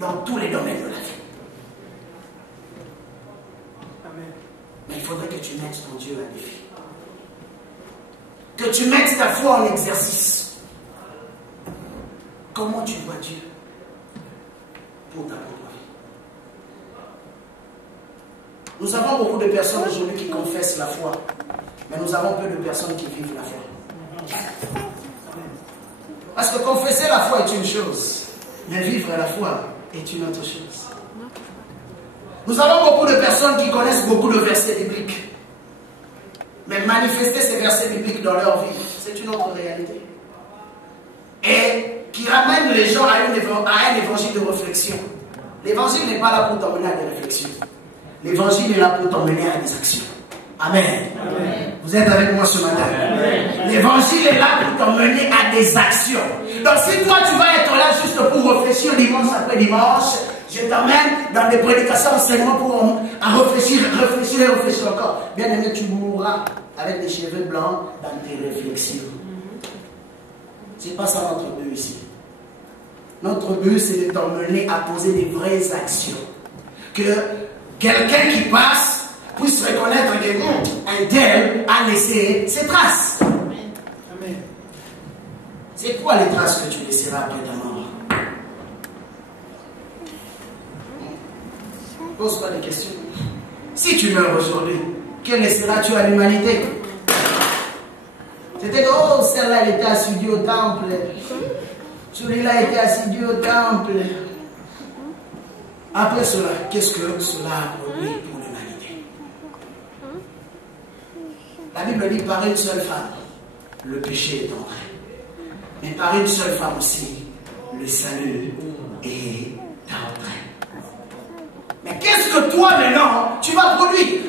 dans tous les domaines de la vie. Mais il faudrait que tu mettes ton Dieu à défi. Que tu mettes ta foi en exercice. Comment tu vois Dieu pour ta propre vie? Nous avons beaucoup de personnes aujourd'hui qui confessent la foi, mais nous avons peu de personnes qui vivent la foi. Parce que confesser la foi est une chose, mais vivre la foi est une autre chose. Nous avons beaucoup de personnes qui connaissent beaucoup de versets bibliques, mais manifester ces versets bibliques dans leur vie, c'est une autre réalité. Et qui ramène les gens à un évangile de réflexion. L'évangile n'est pas là pour t'emmener à des réflexions. L'évangile est là pour t'emmener à des actions. Amen. Amen. Vous êtes avec moi ce matin? L'évangile est là pour t'emmener à des actions. Donc si toi tu vas être là juste pour réfléchir dimanche après dimanche, je t'emmène dans des prédications enseignements pour réfléchir encore. Bien aimé, tu mourras avec des cheveux blancs dans tes réflexions. C'est pas ça notre but ici. Notre but, c'est de t'emmener à poser des vraies actions. Que quelqu'un qui passe puisse reconnaître qu'un tel a laissé ses traces. Amen. C'est quoi les traces que tu laisseras après ta mort? Pose-toi des questions. Si tu meurs aujourd'hui, que laisseras-tu à l'humanité? C'était que, oh, celle-là, elle était assidue au temple. Celui-là était assidu au temple. Après cela, qu'est-ce que cela a produit pour l'humanité? La Bible dit par une seule femme, le péché est entré. Mais par une seule femme aussi, le salut est entré. Mais qu'est-ce que toi maintenant, tu vas produire?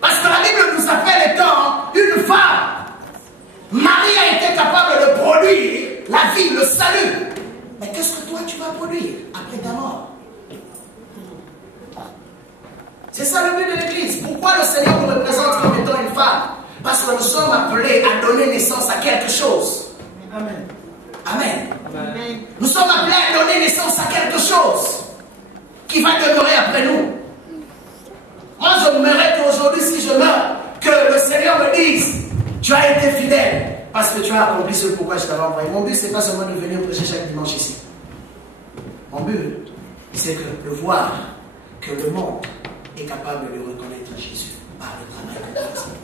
Parce que la Bible nous appelle étant une femme. Marie a été capable de produire la vie, le salut. Mais qu'est-ce que toi tu vas produire après ta mort? C'est ça le but de l'Église. Pourquoi le Seigneur nous représente comme étant une femme? Parce que nous sommes appelés à donner naissance à quelque chose. Amen. Amen. Amen. Nous sommes appelés à donner naissance à quelque chose qui va demeurer après nous. Moi je mérite qu'aujourd'hui, si je meurs, que le Seigneur me dise: tu as été fidèle parce que tu as accompli ce pourquoi je t'avais envoyé. Mon but, ce n'est pas seulement de venir prêcher chaque dimanche ici. Mon but, c'est de voir que le monde est capable de reconnaître Jésus par le travail que nous faisons.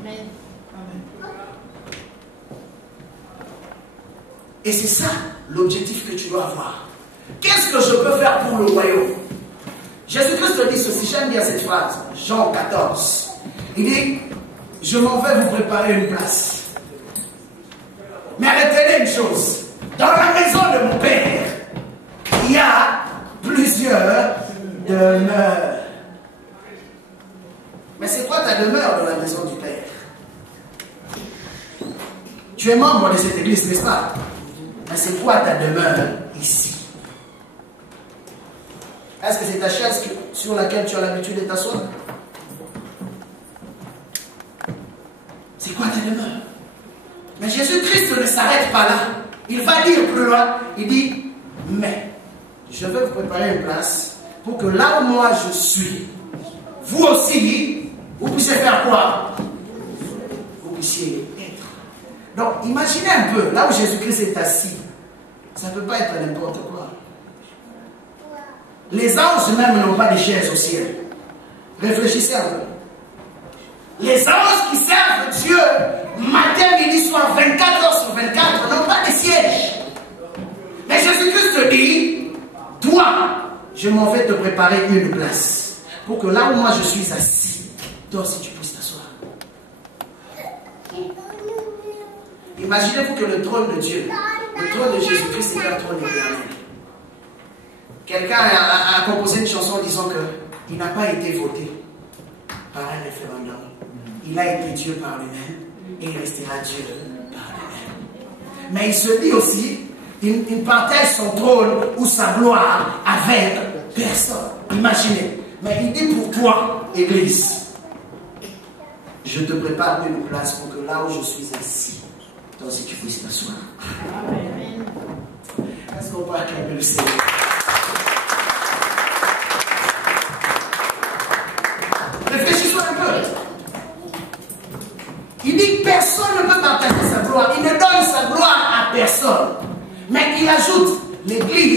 Amen. Et c'est ça l'objectif que tu dois avoir. Qu'est-ce que je peux faire pour le royaume? Jésus-Christ dit ceci, j'aime bien cette phrase, Jean 14. Il dit: je m'en vais vous préparer une place. Mais retenez une chose, dans la maison de mon Père, il y a plusieurs demeures. Mais c'est quoi ta demeure dans la maison du Père? Tu es membre de cette église, n'est-ce pas? Mais c'est quoi ta demeure ici? Est-ce que c'est ta chaise sur laquelle tu as l'habitude de t'asseoir? C'est quoi ta demeure? Mais Jésus-Christ ne s'arrête pas là. Il va dire plus loin. Il dit: mais je vais vous préparer une place pour que là où moi je suis, vous aussi, vous puissiez faire quoi? Vous puissiez être. Donc imaginez un peu, là où Jésus-Christ est assis, ça ne peut pas être n'importe quoi. Les anges même n'ont pas de chaises au ciel. Réfléchissez un peu. Les anges qui servent Dieu matin, midi, soir, 24 heures sur 24, n'ont pas de siège. Mais Jésus-Christ dit: toi, je m'en vais te préparer une place pour que là où moi je suis assis, toi aussi tu puisses t'asseoir. Imaginez-vous que le trône de Dieu, le trône de Jésus-Christ, est un trône éternel. Quelqu'un a composé une chanson en disant qu'il n'a pas été voté par un référendum. Il a été Dieu par lui-même et il restera Dieu par lui-même. Mais il se dit aussi, il partage son trône ou sa gloire avec personne. Imaginez. Mais il dit pour toi, Église, je te prépare une place pour que là où je suis assis, toi aussi tu puisses t'asseoir. Est-ce qu'on peut acclamer le Seigneur?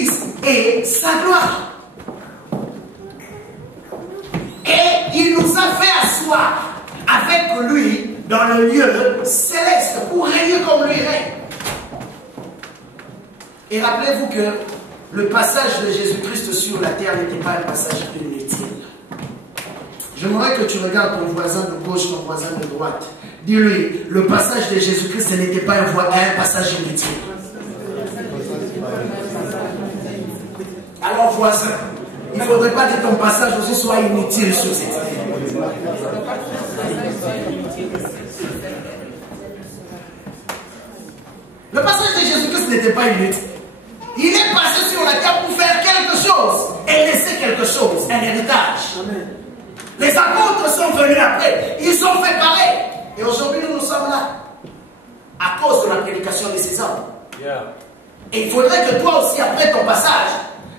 l'Église et sa gloire. Et il nous a fait asseoir avec lui dans le lieu céleste pour régner comme lui règne. Et rappelez-vous que le passage de Jésus-Christ sur la terre n'était pas un passage inutile. J'aimerais que tu regardes ton voisin de gauche, ton voisin de droite. Dis-lui, le passage de Jésus-Christ, ce n'était pas un passage inutile. Alors voisin, il ne faudrait pas que ton passage aussi soit inutile sur cette terre. Le passage de Jésus-Christ n'était pas inutile. Il est passé sur la terre pour faire quelque chose et laisser quelque chose, un héritage. Amen. Les apôtres sont venus après, ils ont fait pareil. Et aujourd'hui, nous sommes là à cause de la prédication de ces hommes. Yeah. Et il faudrait que toi aussi, après ton passage,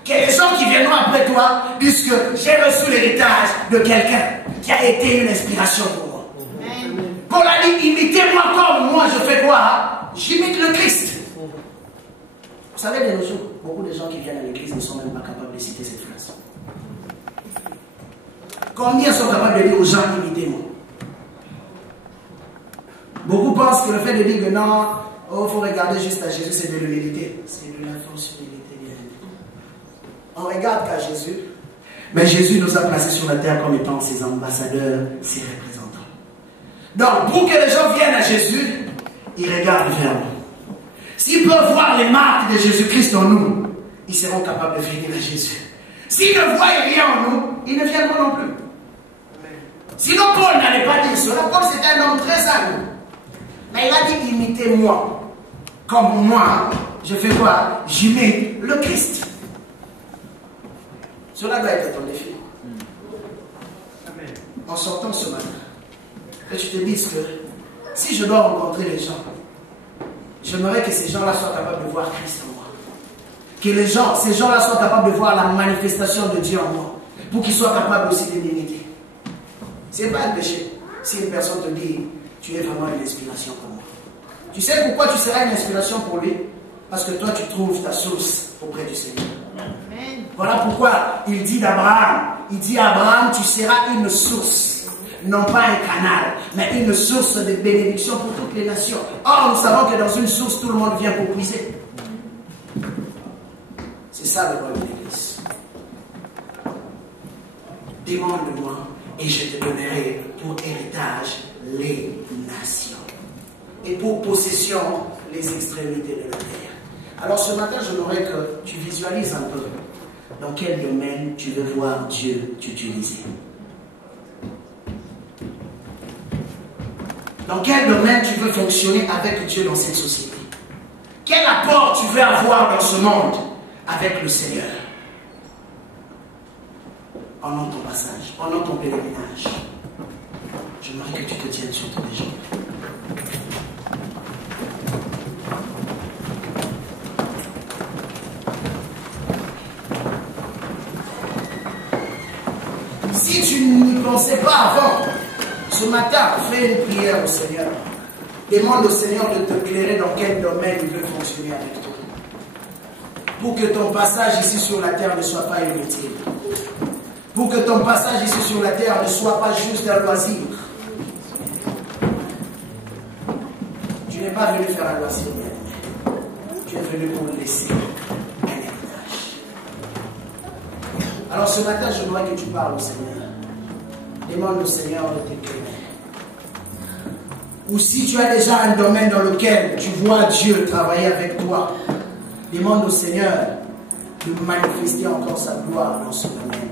que les gens qui viendront après toi disent que j'ai reçu l'héritage de quelqu'un qui a été une inspiration pour moi. Amen. Paul a dit, imitez-moi comme moi je fais quoi? J'imite le Christ. Vous savez, de nos jours, beaucoup de gens qui viennent à l'église ne sont même pas capables de citer cette phrase. Combien sont capables de dire aux gens, imitez-moi? Beaucoup pensent que le fait de dire que non, il faut regarder juste à Jésus, c'est de l'humilité. C'est de la fausse humilité. On regarde qu'à Jésus, mais Jésus nous a placés sur la terre comme étant ses ambassadeurs, ses représentants. Donc, pour que les gens viennent à Jésus, ils regardent vers nous. S'ils peuvent voir les marques de Jésus-Christ en nous, ils seront capables de venir à Jésus. S'ils ne voient rien en nous, ils ne viendront non plus. Sinon, Paul n'allait pas dire cela. Paul, c'était un homme très humble. Mais il a dit, imitez-moi. Comme moi, je fais quoi? J'imite le Christ. Cela doit être ton défi. En sortant ce matin, que tu te dises que si je dois rencontrer les gens, j'aimerais que ces gens-là soient capables de voir Christ en moi. Que ces gens-là soient capables de voir la manifestation de Dieu en moi. Pour qu'ils soient capables aussi de m'imiter. Ce n'est pas un péché si une personne te dit, tu es vraiment une inspiration pour moi. Tu sais pourquoi tu seras une inspiration pour lui? Parce que toi, tu trouves ta source auprès du Seigneur. Amen. Voilà pourquoi il dit d'Abraham, il dit à Abraham, tu seras une source. Non pas un canal, mais une source de bénédiction pour toutes les nations. Or, nous savons que dans une source, tout le monde vient pour puiser. C'est ça le rôle de l'Église. Demande-moi et je te donnerai pour héritage les nations. Et pour possession, les extrémités de la terre. Alors ce matin, j'aimerais que tu visualises un peu dans quel domaine tu veux voir Dieu t'utiliser. Dans quel domaine tu veux fonctionner avec Dieu dans cette société? Quel apport tu veux avoir dans ce monde avec le Seigneur? Pendant ton passage, pendant ton pèlerinage, j'aimerais que tu te tiennes sur tes jambes. Si tu n'y pensais pas avant, ce matin, fais une prière au Seigneur. Demande au Seigneur de te éclairer dans quel domaine il veut fonctionner avec toi. Pour que ton passage ici sur la terre ne soit pas inutile. Pour que ton passage ici sur la terre ne soit pas juste un loisir. Tu n'es pas venu faire un loisir, tu es venu pour laisser un héritage. Alors ce matin, je voudrais que tu parles au Seigneur. Demande au Seigneur de t'éclairer. Ou si tu as déjà un domaine dans lequel tu vois Dieu travailler avec toi, demande au Seigneur de manifester encore sa gloire dans ce domaine.